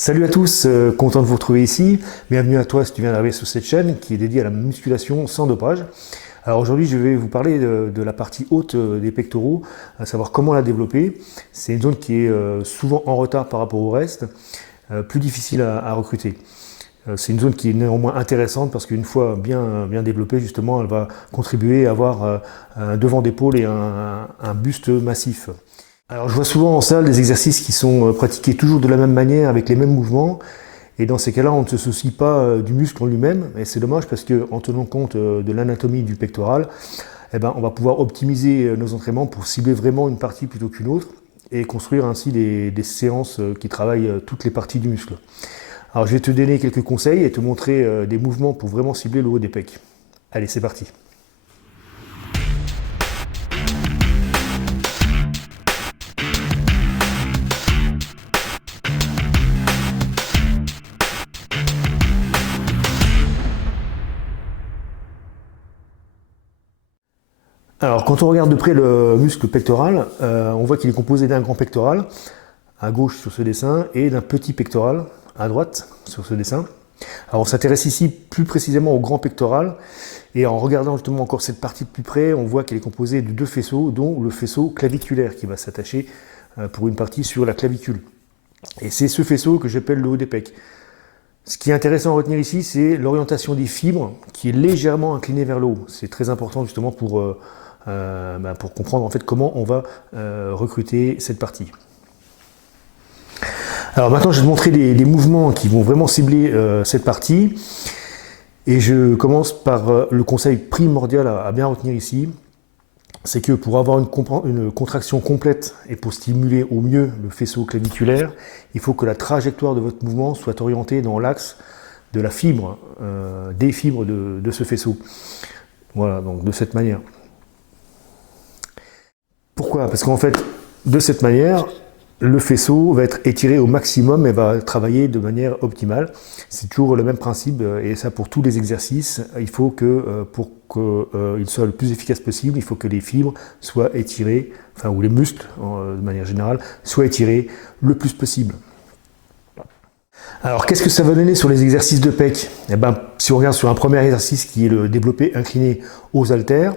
Salut à tous, content de vous retrouver ici. Bienvenue à toi si tu viens d'arriver sur cette chaîne qui est dédiée à la musculation sans dopage. Alors aujourd'hui, je vais vous parler de la partie haute des pectoraux, à savoir comment la développer. C'est une zone qui est souvent en retard par rapport au reste, plus difficile à recruter. C'est une zone qui est néanmoins intéressante parce qu'une fois bien développée, justement, elle va contribuer à avoir un devant d'épaule et un buste massif. Alors je vois souvent en salle des exercices qui sont pratiqués toujours de la même manière, avec les mêmes mouvements, et dans ces cas-là, on ne se soucie pas du muscle en lui-même, et c'est dommage parce qu'en tenant compte de l'anatomie du pectoral, on va pouvoir optimiser nos entraînements pour cibler vraiment une partie plutôt qu'une autre, et construire ainsi des séances qui travaillent toutes les parties du muscle. Alors je vais te donner quelques conseils et te montrer des mouvements pour vraiment cibler le haut des pecs. Allez, c'est parti! Alors quand on regarde de près le muscle pectoral, on voit qu'il est composé d'un grand pectoral à gauche sur ce dessin et d'un petit pectoral à droite sur ce dessin. Alors on s'intéresse ici plus précisément au grand pectoral, et en regardant justement encore cette partie de plus près, on voit qu'elle est composée de deux faisceaux, dont le faisceau claviculaire qui va s'attacher pour une partie sur la clavicule. Et c'est ce faisceau que j'appelle le haut des pecs. Ce qui est intéressant à retenir ici, c'est l'orientation des fibres qui est légèrement inclinée vers le haut. C'est très important justement pour comprendre en fait comment on va recruter cette partie. Alors maintenant, je vais te montrer des mouvements qui vont vraiment cibler cette partie. Et je commence par le conseil primordial à bien retenir ici. C'est que pour avoir une contraction complète et pour stimuler au mieux le faisceau claviculaire, il faut que la trajectoire de votre mouvement soit orientée dans l'axe de la fibre, des fibres de ce faisceau. Voilà, donc de cette manière. Pourquoi? Parce qu'en fait, de cette manière, le faisceau va être étiré au maximum et va travailler de manière optimale. C'est toujours le même principe, et ça pour tous les exercices. Il faut que, pour qu'il soit le plus efficace possible, il faut que les fibres soient étirées, enfin, ou les muscles, de manière générale, soient étirés le plus possible. Alors, qu'est-ce que ça va donner sur les exercices de pec? Si on regarde sur un premier exercice qui est le développé incliné aux haltères,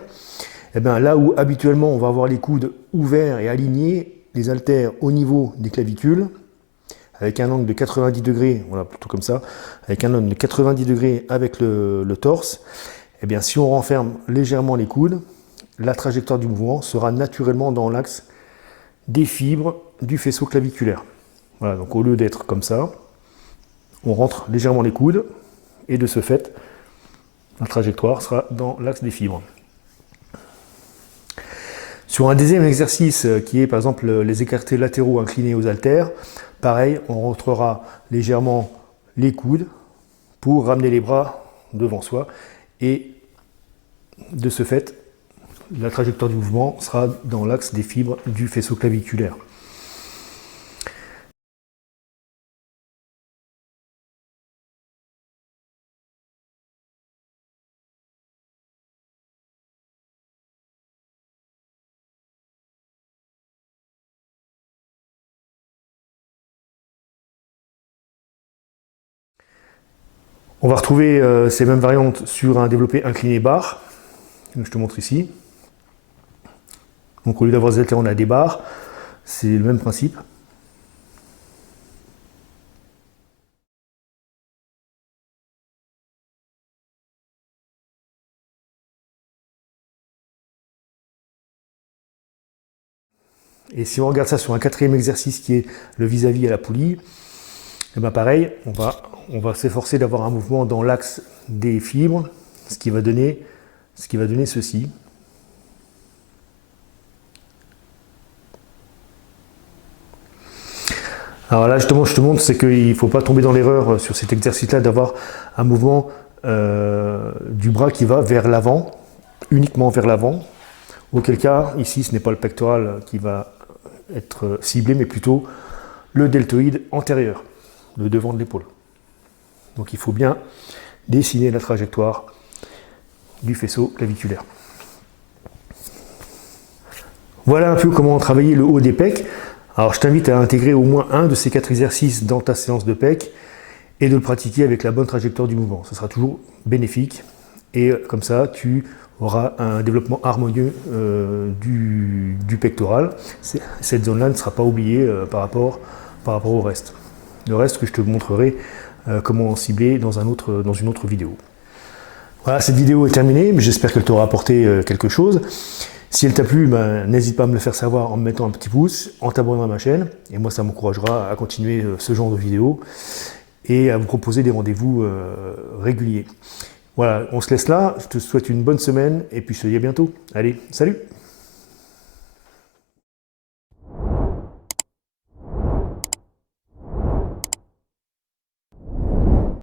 là où habituellement on va avoir les coudes ouverts et alignés, les haltères au niveau des clavicules, avec un angle de 90 degrés, voilà, plutôt comme ça, avec un angle de 90 degrés avec le torse, si on renferme légèrement les coudes, la trajectoire du mouvement sera naturellement dans l'axe des fibres du faisceau claviculaire. Voilà, donc au lieu d'être comme ça, on rentre légèrement les coudes, et de ce fait, la trajectoire sera dans l'axe des fibres. Sur un deuxième exercice qui est par exemple les écartés latéraux inclinés aux haltères, pareil, on rentrera légèrement les coudes pour ramener les bras devant soi, et de ce fait, la trajectoire du mouvement sera dans l'axe des fibres du faisceau claviculaire. On va retrouver ces mêmes variantes sur un développé incliné barre. Je te montre ici. Donc au lieu d'avoir des haltères, on a des barres. C'est le même principe. Et si on regarde ça sur un quatrième exercice qui est le vis-à-vis à la poulie, pareil, on va s'efforcer d'avoir un mouvement dans l'axe des fibres, ce qui va donner ceci. Alors là, justement, je te montre, c'est qu'il ne faut pas tomber dans l'erreur sur cet exercice-là d'avoir un mouvement du bras qui va vers l'avant, uniquement vers l'avant. Auquel cas, ici, ce n'est pas le pectoral qui va être ciblé, mais plutôt le deltoïde antérieur, le devant de l'épaule. Donc il faut bien dessiner la trajectoire du faisceau claviculaire. Voilà un peu comment travailler le haut des pecs. Alors je t'invite à intégrer au moins un de ces 4 exercices dans ta séance de pec et de le pratiquer avec la bonne trajectoire du mouvement. Ce sera toujours bénéfique et comme ça tu auras un développement harmonieux du pectoral. Cette zone-là ne sera pas oubliée par rapport au reste. Le reste que je te montrerai comment cibler dans une autre vidéo. Voilà, cette vidéo est terminée, mais j'espère qu'elle t'aura apporté quelque chose. Si elle t'a plu, n'hésite pas à me le faire savoir en me mettant un petit pouce, en t'abonnant à ma chaîne, et moi ça m'encouragera à continuer ce genre de vidéos et à vous proposer des rendez-vous réguliers. Voilà, on se laisse là, je te souhaite une bonne semaine et puis je te dis à bientôt. Allez, salut!